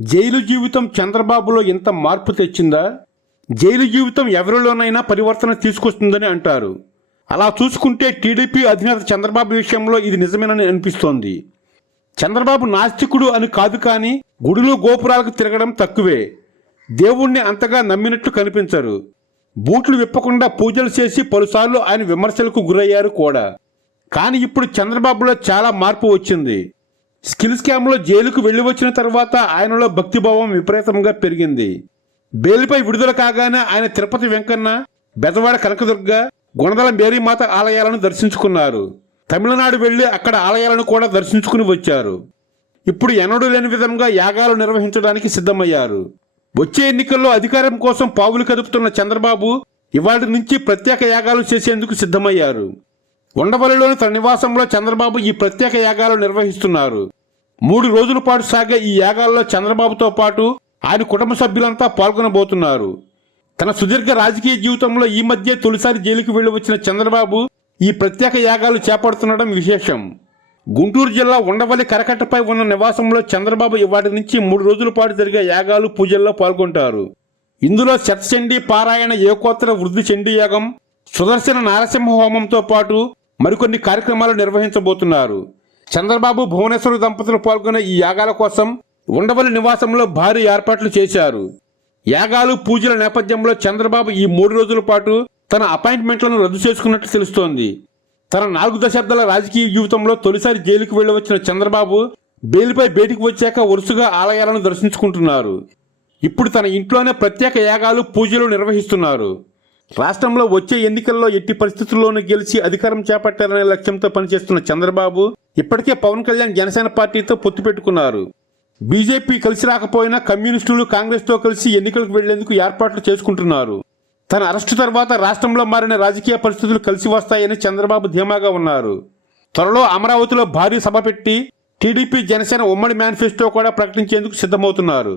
Jail జీవితం చంద్రబాబులో ఇంత మార్పు తెచ్చిందా? జైలు జీవితం ఎవరిలోనైనా పరివర్తన తీసుకొస్తుందని అంటారు. అలా చూసుకుంటే టీడీపీ అధినేత చంద్రబాబు విషయంలో ఇది నిజమేనని అనిపిస్తోంది. చంద్రబాబు నాస్తికుడు అని కాదు కానీ గుడులు గోపురాలకు తిరగడం తక్కువే. దేవుణ్ణి అంతగా నమ్మినట్లు కనిపించరు. బూట్లు విప్పకుండా పూజలు చేసి పలుసార్లు ఆయన విమర్శలకు గురయ్యారు కూడా. కానీ ఇప్పుడు చంద్రబాబులో చాలా మార్పు వచ్చింది. స్కిల్ స్కామ్లో జైలుకు వెళ్ళి వచ్చిన తర్వాత ఆయనలో భక్తిభావం విపరీతంగా పెరిగింది. బెయిల్పై విడుదల కాగానే ఆయన తిరుపతి వెంకన్న బెదవాడ కనకదుర్గ గుణదల మేరీమాత ఆలయాలను దర్శించుకున్నారు. తమిళనాడు వెళ్ళి అక్కడ ఆలయాలను కూడా దర్శించుకుని వచ్చారు. ఇప్పుడు ఎన్నడూ లేని విధంగా యాగాలు నిర్వహించడానికి సిద్ధమయ్యారు. వచ్చే ఎన్నికల్లో అధికారం కోసం పావులు కదుపుతున్న చంద్రబాబు ఇవాటి నుంచి ప్రత్యేక యాగాలు చేసేందుకు సిద్ధమయ్యారు. ఉండవల్లిలోని తన నివాసంలో చంద్రబాబు ఈ ప్రత్యేక యాగాలు నిర్వహిస్తున్నారు. మూడు రోజుల పాటు సాగే ఈ యాగాల్లో చంద్రబాబుతో పాటు ఆయన కుటుంబ సభ్యులంతా పాల్గొనబోతున్నారు. తన సుదీర్ఘ రాజకీయ జీవితంలో ఈ మధ్య తొలిసారి జైలుకు వెళ్ళి వచ్చిన చంద్రబాబు ఈ ప్రత్యేక యాగాలు చేపడుతుండడం విశేషం. గుంటూరు జిల్లా ఉండవల్లి కరకట్టపై ఉన్న నివాసంలో చంద్రబాబు ఇవాటి నుంచి మూడు రోజుల పాటు జరిగే యాగాలు పూజల్లో పాల్గొంటారు. ఇందులో శతచండీ పారాయణ ఏకోత్తర వృద్ధి చండీ యాగం సుదర్శన నారసింహ హోమంతో పాటు మరికొన్ని కార్యక్రమాలు నిర్వహించబోతున్నారు. చంద్రబాబు భువనేశ్వర దంపతులు పాల్గొన్న ఈ యాగాల కోసం ఉండవల్లి నివాసంలో భారీ ఏర్పాట్లు చేశారు. యాగాలు పూజల నేపథ్యంలో చంద్రబాబు ఈ మూడు రోజుల పాటు తన అపాయింట్మెంట్లను రద్దు చేసుకున్నట్లు తెలుస్తోంది. తన నాలుగు దశాబ్దాల రాజకీయ జీవితంలో తొలిసారి జైలుకు వెళ్ళవచ్చిన చంద్రబాబు బెయిల్పై బయటికి వచ్చాక వరుసగా ఆలయాలను దర్శించుకుంటున్నారు. ఇప్పుడు తన ఇంట్లోనే ప్రత్యేక యాగాలు పూజలు నిర్వహిస్తున్నారు. రాష్ట్రంలో వచ్చే ఎన్నికల్లో ఎట్టి పరిస్థితుల్లోనూ గెలిచి అధికారం చేపట్టాలనే లక్ష్యంతో పనిచేస్తున్న చంద్రబాబు ఇప్పటికే పవన్ కళ్యాణ్ జనసేన పార్టీతో పొత్తు పెట్టుకున్నారు. బీజేపీ కలిసి రాకపోయినా కమ్యూనిస్టులు కాంగ్రెస్తో కలిసి ఎన్నికలకు వెళ్ళేందుకు ఏర్పాట్లు చేసుకుంటున్నారు. తన అరెస్టు తర్వాత రాష్ట్రంలో మారిన రాజకీయ పరిస్థితులు కలిసి వస్తాయని చంద్రబాబు ధీమాగా ఉన్నారు. త్వరలో అమరావతిలో భారీ సభ పెట్టి టీడీపీ జనసేన ఉమ్మడి మేనిఫెస్టో కూడా ప్రకటించేందుకు సిద్ధమవుతున్నారు.